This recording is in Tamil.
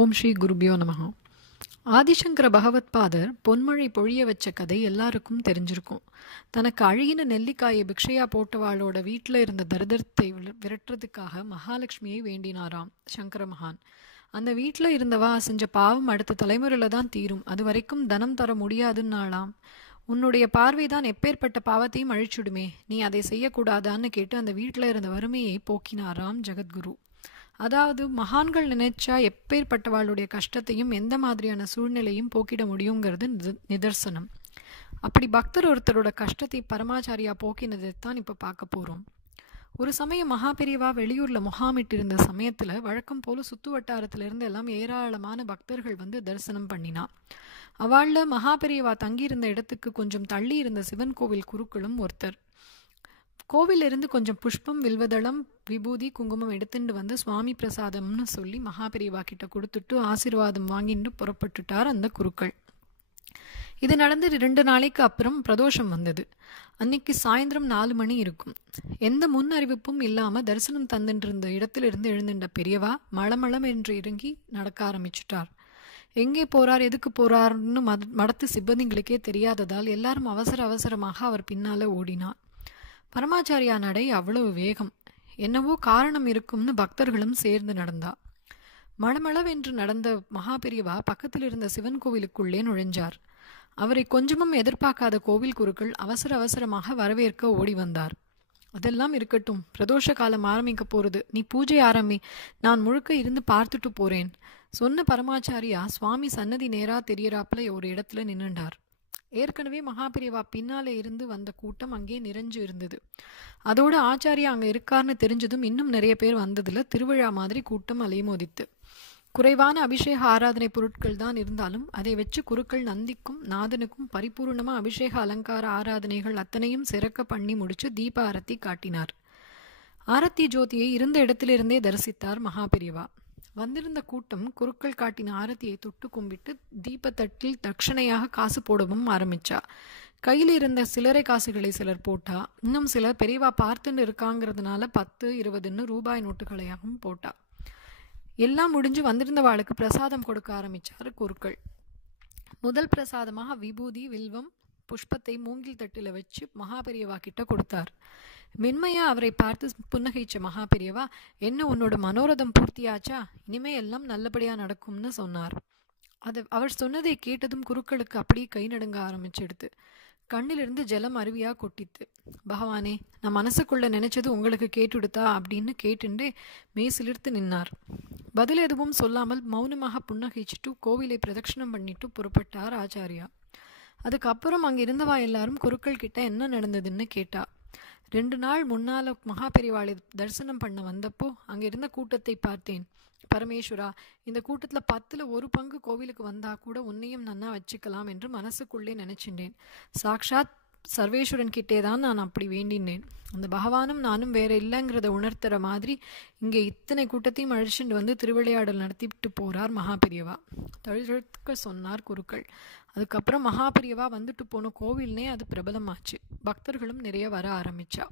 ஓம் ஸ்ரீ குருபியோ நமஹ. ஆதிசங்கர பகவத்பாதர் பொன்மழை பொழிய வச்ச கதை எல்லாருக்கும் தெரிஞ்சிருக்கும். தனக்கு அழுகின நெல்லிக்காயை பிக்ஷையா போட்டவாளோட வீட்டில் இருந்த தரித்திரத்தை விரட்டுறதுக்காக மகாலட்சுமியை வேண்டினாராம் சங்கர மகான். அந்த வீட்டில் இருந்தவா செஞ்ச பாவம் அடுத்த தலைமுறையில தான் தீரும், அது வரைக்கும் தனம் தர முடியாதுன்னாலாம். உன்னுடைய பார்வைதான் எப்பேற்பட்ட பாவத்தையும் அழிச்சுடுமே, நீ அதை செய்யக்கூடாதான்னு கேட்டு அந்த வீட்டில் இருந்த வறுமையை போக்கினாராம் ஜெகத்குரு. அதாவது மகான்கள் நினைச்சா எப்பேற்பட்டவாளுடைய கஷ்டத்தையும் எந்த மாதிரியான சூழ்நிலையும் போக்கிட முடியுங்கிறது நிதர்சனம். அப்படி பக்தர் ஒருத்தரோட கஷ்டத்தை பரமாச்சாரியா போக்கினதைத்தான் இப்போ பார்க்க போகிறோம். ஒரு சமயம் மகாபெரிவா வெளியூர்ல முகாமிட்டு இருந்த சமயத்துல வழக்கம் போல சுத்து வட்டாரத்திலிருந்து எல்லாம் ஏராளமான பக்தர்கள் வந்து தரிசனம் பண்ணினா. அவள்ல மகாபெரிவா தங்கியிருந்த இடத்துக்கு கொஞ்சம் தள்ளி இருந்த சிவன் கோவில் குருக்களும் ஒருத்தர். கோவிலிருந்து கொஞ்சம் புஷ்பம், வில்வதளம், விபூதி, குங்குமம் எடுத்துட்டு வந்து சுவாமி பிரசாதம்னு சொல்லி மகாபெரிவா கிட்ட கொடுத்துட்டு ஆசீர்வாதம் வாங்கிட்டு புறப்பட்டுட்டார் அந்த குருக்கள். இது நடந்து 2 நாளைக்கு அப்புறம் பிரதோஷம் வந்தது. அன்னைக்கு சாயந்தரம் 4 மணி இருக்கும். எந்த முன் அறிவிப்பும் இல்லாம தரிசனம் தந்துட்டு இருந்த இடத்திலிருந்து எழுந்துட்ட பெரியவா மளமளம் என்று இறங்கி நடக்க ஆரம்பிச்சுட்டார். எங்கே போறார், எதுக்கு போறார்னு மடத்து சிப்பந்திகளுக்கே தெரியாததால் எல்லாரும் அவசர அவசரமாக அவர் பின்னால ஓடினார். பரமாச்சாரியா நடை அவ்வளவு வேகம். என்னவோ காரணம் இருக்கும்னு பக்தர்களும் சேர்ந்து நடந்தா. மளமளவென்று நடந்த மகாபெரிவா பக்கத்தில் இருந்த சிவன் கோவிலுக்குள்ளே நுழைஞ்சார். அவரை கொஞ்சமும் எதிர்பார்க்காத கோவில் குருக்கள் அவசர அவசரமாக வரவேற்க ஓடி வந்தார். அதெல்லாம் இருக்கட்டும், பிரதோஷ காலம் ஆரம்பிக்க போறது, நீ பூஜை ஆரம்பி, நான் முழுக்க இருந்து பார்த்துட்டு போறேன் சொன்ன பரமாச்சாரியா சுவாமி சன்னதி நேரா தெரியறாப்புல ஒரு இடத்துல நின்னுண்டார். ஏற்கனவே மகாபெரிவா பின்னாலே இருந்து வந்த கூட்டம் அங்கே நிறைஞ்சு இருந்தது. அதோட ஆச்சாரியா அங்க இருக்காருன்னு தெரிஞ்சதும் இன்னும் நிறைய பேர் வந்ததுல திருவிழா மாதிரி கூட்டம் அலைமோதித்து. குறைவான அபிஷேக ஆராதனை பொருட்கள் தான் இருந்தாலும் அதை வச்சு குருக்கள் நந்திக்கும் நாதனுக்கும் பரிபூர்ணமா அபிஷேக அலங்கார ஆராதனைகள் அத்தனையும் சிறக்க பண்ணி முடிச்சு தீப ஆரத்தி காட்டினார். ஆரத்தி ஜோதியை இருந்த இடத்திலிருந்தே தரிசித்தார் மகாபெரிவா. வந்திருந்த கூட்டம் குருக்கள் காட்டின ஆரத்தியை தொட்டு கும்பிட்டு தீபத்தட்டில் தட்சணையாக காசு போடவும் ஆரம்பிச்சா. கையில் இருந்த சில்லறை காசுகளை சிலர் போட்டா, இன்னும் சிலர் பெரியவா பார்த்துன்னு இருக்காங்கிறதுனால 10, 20ன்னு ரூபாய் நோட்டுகளையாகவும் போட்டா. எல்லாம் முடிஞ்சு வந்திருந்தவாளுக்கு பிரசாதம் கொடுக்க ஆரம்பிச்சாரு குருக்கள். முதல் பிரசாதமாக விபூதி, வில்வம், புஷ்பத்தை மூங்கில் தட்டில வச்சு மகாபெரியவா கிட்ட கொடுத்தார். மென்மையா அவரை பார்த்து புன்னகைச்ச மகாபெரியவா, என்ன உன்னோட மனோரதம் பூர்த்தியாச்சா, இனிமே எல்லாம் நல்லபடியா நடக்கும்னு சொன்னார். அவர் சொன்னதை கேட்டதும் குருக்களுக்கு அப்படியே கை நடுங்க ஆரம்பிச்சிடுது. கண்ணிலிருந்து ஜலம் அருவியா கொட்டித்து. பகவானே, நான் மனசுக்குள்ள நினைச்சது உங்களுக்கு கேட்டுடுத்தா அப்படின்னு கேட்டுண்டே மேசிலிர்த்து நின்னார். பதில் எதுவும் சொல்லாமல் மௌனமாக புன்னகைச்சிட்டு கோவிலை பிரதட்சணம் பண்ணிட்டு புறப்பட்டார் ஆச்சாரியா. அதுக்கப்புறம் அங்க இருந்தவா எல்லாரும் குருக்கள் கிட்ட என்ன நடந்ததுன்னு கேட்டா. 2 நாள் முன்னால மகாபெரிவாளை தரிசனம் பண்ண வந்தப்போ அங்க இருந்த கூட்டத்தை பார்த்தேன். பரமேஸ்வரா, இந்த கூட்டத்துல 10ல் 1 பங்கு கோவிலுக்கு வந்தா கூட உன்னையும் நன்னா வச்சுக்கலாம் என்று மனசுக்குள்ளே நினைச்சின்றேன். சாக்ஷாத் சர்வேஸ்வரன் கிட்டே தான் நான் அப்படி வேண்டினேன். அந்த பகவானும் நானும் வேற இல்லைங்கிறத உணர்த்துற மாதிரி இங்கே இத்தனை கூட்டத்தையும் அழிச்சுட்டு வந்து திருவிளையாடல் நடத்திட்டு போறார் மகாபெரியவா தழுக்க சொன்னார் குருக்கள். அதுக்கப்புறம் மகாபெரியவா வந்துட்டு போன கோவில்னே அது பிரபலமாச்சு. பக்தர்களும் நிறைய வர ஆரம்பிச்சா.